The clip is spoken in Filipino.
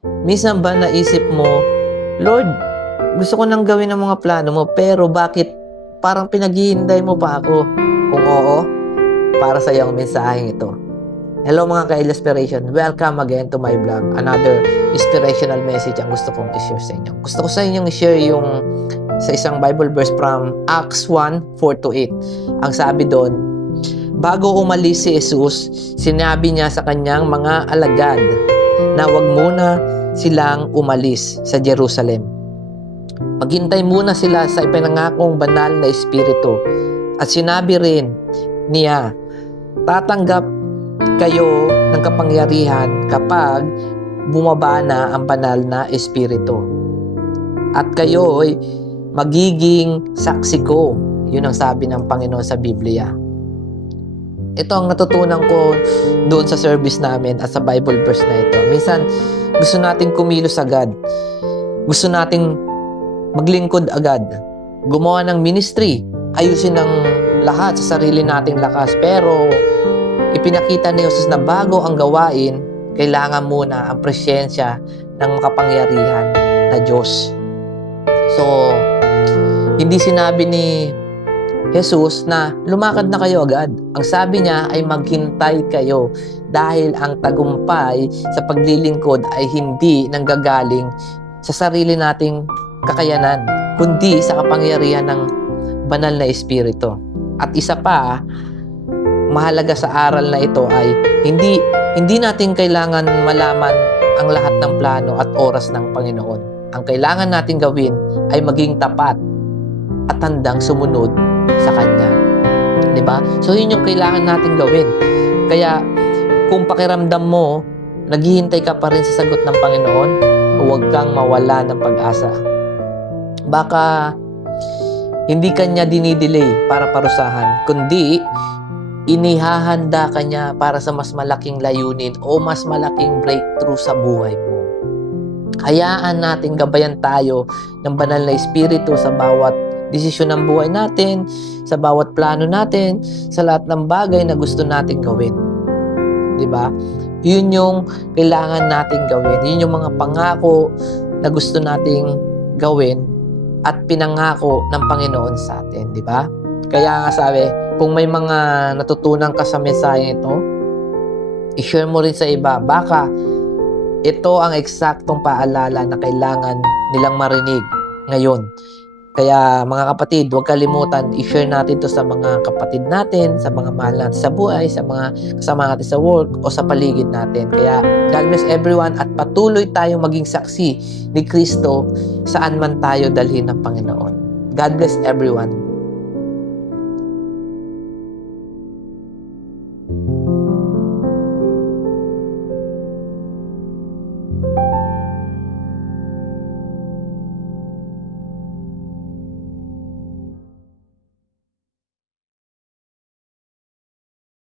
Minsan ba naisip mo, Lord, gusto ko nang gawin ang mga plano mo, pero bakit parang pinaghihintay mo pa ako? Kung oo, para sa iyo ang mensaheng ito. Hello mga ka-Inspiration, welcome again to my vlog. Another inspirational message ang gusto kong i-share sa inyo. Gusto ko sa inyong i-share yung sa isang Bible verse from Acts 1:4-8. Ang sabi doon, bago umalis si Jesus, sinabi niya sa kanyang mga alagad na wag muna silang umalis sa Jerusalem. Maghintay muna sila sa ipinangakong banal na espiritu. At sinabi rin niya, tatanggap kayo ng kapangyarihan kapag bumaba na ang banal na espiritu. At kayo ay magiging saksi ko. Yun ang sabi ng Panginoon sa Biblia. Ito ang natutunan ko doon sa service namin at sa Bible verse na ito. Minsan, gusto nating kumilos agad. Gusto nating maglingkod agad. Gumawa ng ministry. Ayusin ang lahat sa sarili nating lakas. Pero, ipinakita ni Jesus na bago ang gawain, kailangan muna ang presensya ng makapangyarihan na Diyos. So, hindi sinabi ni Jesus na lumakad na kayo agad. Ang sabi niya ay maghintay kayo dahil ang tagumpay sa paglilingkod ay hindi nanggagaling sa sarili nating kakayanan, kundi sa kapangyarihan ng banal na espiritu. At isa pa, mahalaga sa aral na ito ay hindi natin kailangan malaman ang lahat ng plano at oras ng Panginoon. Ang kailangan natin gawin ay maging tapat at handang sumunod sa Kanya. Diba? So, yun yung kailangan natin gawin. Kaya, kung pakiramdam mo, naghihintay ka pa rin sa sagot ng Panginoon, huwag kang mawala ng pag-asa. Baka, hindi Kanya dinidelay para parusahan, kundi, inihahanda ka niya para sa mas malaking layunin o mas malaking breakthrough sa buhay mo. Hayaan natin gabayan tayo ng banal na espiritu sa bawat desisyon ng buhay natin, sa bawat plano natin, sa lahat ng bagay na gusto nating gawin. Diba? Yun yung kailangan nating gawin. Yun yung mga pangako na gusto nating gawin at pinangako ng Panginoon sa atin. Diba? Kaya nga sabi, kung may mga natutunan ka sa mensahe ito, i-share mo rin sa iba. Baka ito ang eksaktong paalala na kailangan nilang marinig ngayon. Kaya mga kapatid, huwag kalimutan, i-share natin to sa mga kapatid natin, sa mga mahal natin sa buhay, sa mga kasama natin sa work o sa paligid natin. Kaya God bless everyone at patuloy tayong maging saksi ni Kristo saan man tayo dalhin ng Panginoon. God bless everyone.